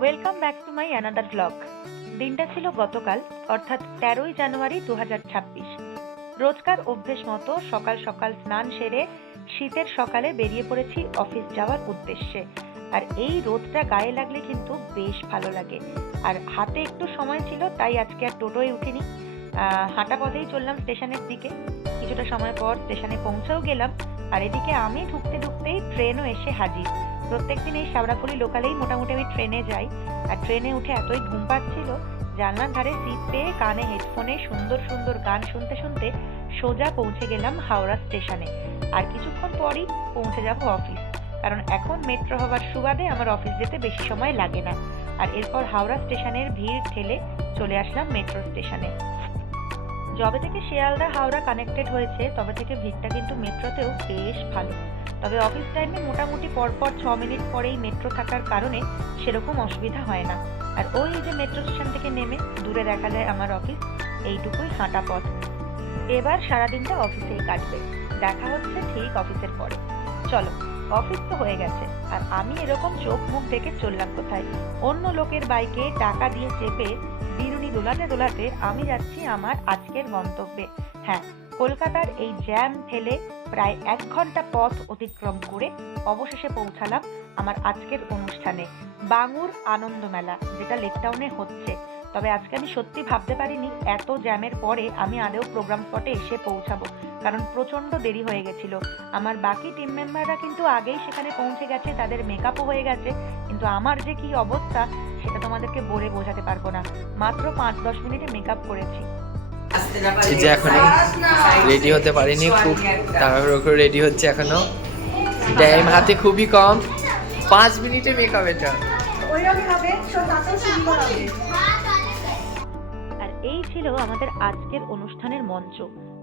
Welcome back to my another blog. দিনটা ছিল গতকাল অর্থাৎ 13ই জানুয়ারি 2026। রোজকার অভ্যেস মতো সকাল সকাল স্নান সেরে শীতের সকালে বেরিয়ে পড়েছি অফিস যাওয়ার উদ্দেশ্যে। আর এই রোদটা গায়ে লাগলে কিন্তু বেশ ভালো লাগে। আর হাতে একটু সময় ছিল, তাই আজকে আর টোটোয় উঠিনি, হাঁটা পথেই চললাম স্টেশনের দিকে। কিছুটা সময় পর স্টেশনে পৌঁছেও গেলাম। আর এদিকে আমি ঢুকতে ঢুকতেই ট্রেনও এসে হাজির। প্রত্যেকদিন এই শাওড়াফুলি লোকালেই মোটামুটি আমি ট্রেনে যাই। আর ট্রেনে উঠে এতই ঘুম পাচ্ছিল, জানলার ধারে সিট পেয়ে কানে হেডফোনে সুন্দর সুন্দর গান শুনতে শুনতে সোজা পৌঁছে গেলাম হাওড়া স্টেশনে। আর কিছুক্ষণ পরই পৌঁছে যাব অফিস, কারণ এখন মেট্রো হওয়ার সুবাদে আমার অফিস যেতে বেশি সময় লাগে না। আর এরপর হাওড়া স্টেশনের ভিড় ঠেলে চলে আসলাম মেট্রো স্টেশনে। যবে থেকে শিয়ালদা হাওড়া কানেক্টেড হয়েছে তবে থেকে ভিড়টা কিন্তু মেট্রোতেও বেশ ভালো। তবে অফিস টাইমে মোটামুটি পরপর 6 মিনিট পরেই মেট্রো থাকার কারণে সেরকম অসুবিধা হয় না। আর ওই যে মেট্রো স্টেশন থেকে নেমে দূরে দেখা যায় আমার অফিস, এইটুকুই হাঁটা পথ। এবার সারাদিনটা অফিসেই কাটবে। দেখা হচ্ছে ঠিক অফিসের পরে। চলো, অফিস তো হয়ে গেছে, আর আমি এরকম চোখ মুখ দেখে চললাম কোথায়? অন্য লোকের বাইকে টাকা দিয়ে চেপে বিরুনি দোলাতে দোলাতে আমি যাচ্ছি আমার আজকের গন্তব্যে। হ্যাঁ, কলকাতার এই জ্যাম ঠেলে প্রায় 1 ঘন্টা পথ অতিক্রম করে অবশেষে পৌঁছালাম আমার আজকের অনুষ্ঠানে, বাঙুর আনন্দ মেলা, যেটা লেকটাউনে হচ্ছে। তবে আজকে আমি সত্যি ভাবতে পারিনি এত জ্যামের পরে আমি আদৌ প্রোগ্রাম স্পটে এসে পৌঁছাবো, কারণ প্রচন্ড দেরি হয়ে গেছিল। আমার বাকি টিম মেম্বাররা কিন্তু আগেই সেখানে পৌঁছে গেছে, তাদের মেকআপও হয়ে গেছে, কিন্তু আমার যে কি অবস্থা সেটা তোমাদেরকে বলে বোঝাতে পারবো না। মাত্র 5-10 মিনিটে মেকআপ করেছি। এই যে এখনো রেডি হতে পারিনি, খুব তাড়াহুড়ো করে রেডি হচ্ছে এখনো। টাইম হাতে খুবই কম, 5 মিনিটে মেকআপ এটা। আর এই ছিল আমাদের আজকের অনুষ্ঠানের মঞ্চ।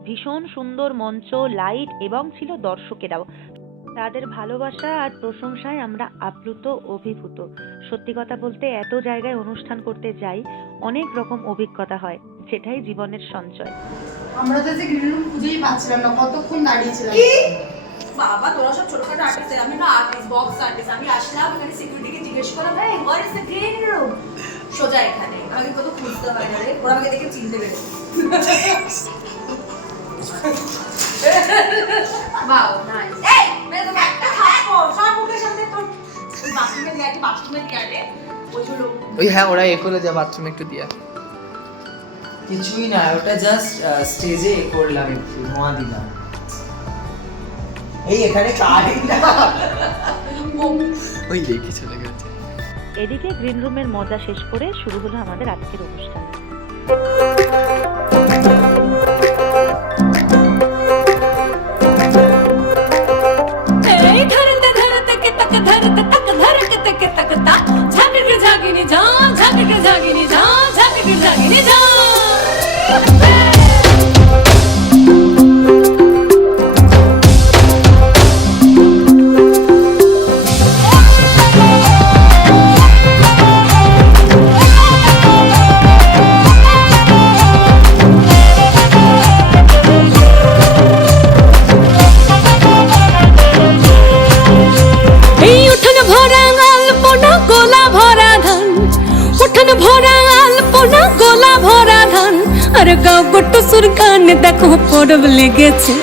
ভীষণ সুন্দর মঞ্চ, লাইট এবং ছিল দর্শকেরাও। তাদের ভালোবাসা আর প্রশংসায় আমরা আপ্লুত, অভিভূত। সত্যি কথা বলতে এত জায়গায় অনুষ্ঠান করতে যাই, অনেক রকম অভিজ্ঞতা হয়, সেটাই জীবনের সঞ্চয়। আমরা তো যে গ্রিন রুম খুঁজেই পাচ্ছিলাম না, কতক্ষণ দাঁড়িয়েছিলাম। বাবা তোরা সব ছোটখাটো আর্টিস্ট, আমি না আর্টিস্ট, বক্স আর্টিস্ট। আমি আসলাম এখানে সিকিউরিটিকে জিজ্ঞেস করলাম, ভাই what is the green room? সোজা এখানে। আমাকে কত খুঁজতে হয় না রে, ওরা আমাকে দেখে চিনতে পেরেছে। বাও নাইস। এই মেরে তো একটা থাপ্পড় সব মুখের সামনে তোর ওই বাথরুমে দিয়ে আগে বাথরুমে দিয়ে আগে ওইগুলো। ওই হ্যাঁ, ওরা এ করে যা বাথরুমে একটু দিয়া। কিছুই না, ওটা জাস্ট স্টেজে করলাম, একটু ধোঁয়া দিলাম। এই এখানে কারেন্টটা ওই দেখি চলে গেছে। এদিকে গ্রিন রুমের মজা শেষ করে শুরু হলো আমাদের আজকের অনুষ্ঠান। দেখো পরব লেগেছে,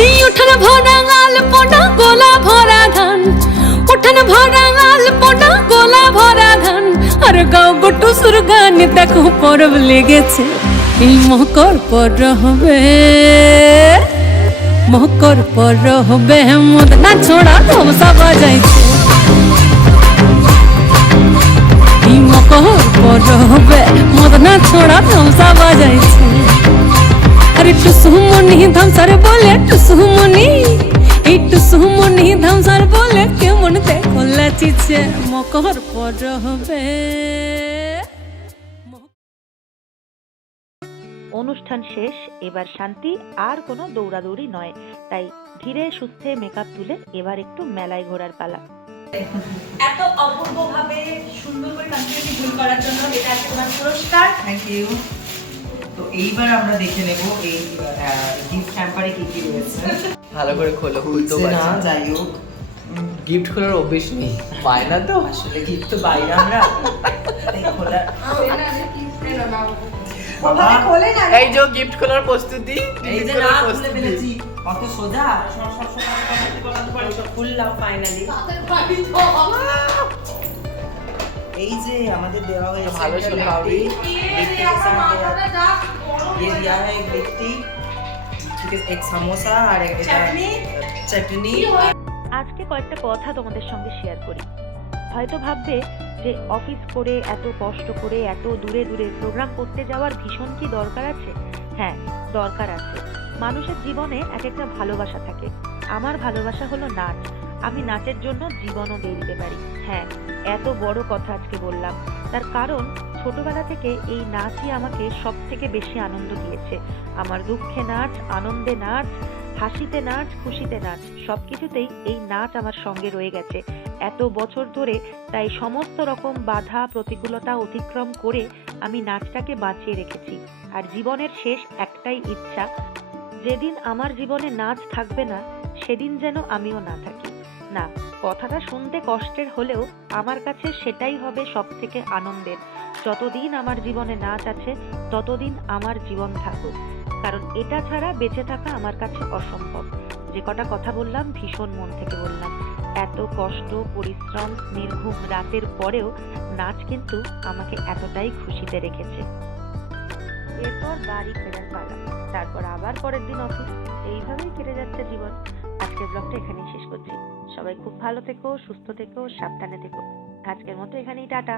এই উঠান ভরা আলপনা গোলা ভরা ধান, উঠান ভরা আলপনা গোলা ভরা ধান, আর গাও গোটু সুরগান দেখো পরব লেগেছে। এই মকর পর হবে, মকর পর হবে, মদনা ছোড়া ধমসা বাজাইছে। এই মকর পর হবে, মদনা ছোড়া ধমসা বাজাইছে। আরে টুসুমনি ধামসার বলে, টুসুমনি এই টুসুমনি ধামসার বলে কেমন দেখো লাচিছে, মকর পর হবে। অনুষ্ঠান শেষ, এবার শান্তি, আর কোনো দৌড়াদৌড়ি নয়। তাই ধীরে সুস্থে মেকআপ তুলে এবার একটু মেলায় ঘোরার পালা। এত অপূর্বভাবে সুন্দর করে কন্টিনিউটি ভুল করার জন্য এটা একটা তোমার পুরস্কার। Thank you. তো এইবার আমরা দেখে নেব এই গিফট হ্যাম্পারে কি কি রয়েছে। ভালো করে খোলো, খুলতেও না পারছি না। যাই হোক, গিফট খোলার অভ্যেস নেই, পায় না তো। আসলে গিফট তো বাইরে আমরা তাই খোলা বাবা খোলে না এই যে গিফট খোলার প্রস্তুতি, এই gift যে খোলার না খুলে প্রস্তুতি। ফেলেছি কত সোজা সব খুললাম ফাইনালি। এই যে আমাদের দেওয়া হয়েছে ভালো একটা শোনা লিপটি। হবে। लिट्टी के साथ ये दिया है एक लिट्टी, ठीक है, एक समोसा और एक चटनी। আজকে কয়েকটা কথা তোমাদের সঙ্গে শেয়ার করি। হয়তো ভাববে যে অফিস করে এত কষ্ট করে এত দূরে দূরে প্রোগ্রাম করতে যাওয়ার ভীষণ কি দরকার আছে? হ্যাঁ, দরকার আছে। মানুষের জীবনে এক একটা ভালোবাসা থাকে। আমার ভালোবাসা হলো নাচ। আমি নাচের জন্য জীবনও দিয়ে দিতে পারি। হ্যাঁ, এত বড় কথা আজকে বললাম, তার কারণ ছোটবেলা থেকে এই নাচই আমাকে সব থেকে বেশি আনন্দ দিয়েছে। আমার দুঃখে নাচ, আনন্দে নাচ, হাসিতে নাচ, খুশিতে নাচ, সবকিছুতেই এই নাচ আমার সঙ্গে রয়ে গেছে এত বছর ধরে। তাই সমস্ত রকম বাধা প্রতিকূলতা অতিক্রম করে আমি নাচটাকে বাঁচিয়ে রেখেছি। আর জীবনের শেষ একটাই ইচ্ছা, যেদিন আমার জীবনে নাচ থাকবে না সেদিন যেন আমিও না থাকি। না, কথাটা শুনতে কষ্টের হলেও আমার কাছে সেটাই হবে সব থেকে আনন্দের। যতদিন আমার জীবনে নাচ আছে ততদিন আমার জীবন থাকুক, কারণ এটা ছাড়া বেঁচে থাকা আমার কাছে অসম্ভব। যে কটা কথা বললাম ভীষণ মন থেকে বললাম। এত কষ্ট, পরিশ্রম, নির্ঘুম রাতের পরেও নাচ কিন্তু আমাকে এতটাই খুশিতে রেখেছে। এরপর বাড়ি ফেরার পালা, তারপর আবার পরের দিন অফিস। এইভাবেই কেটে যাচ্ছে জীবন। আজকের ব্লগটা এখানেই শেষ করছি। সবাই খুব ভালো থেকো, সুস্থ থেকো, সাবধানে থেকো। আজকের মতো এখানেই টাটা।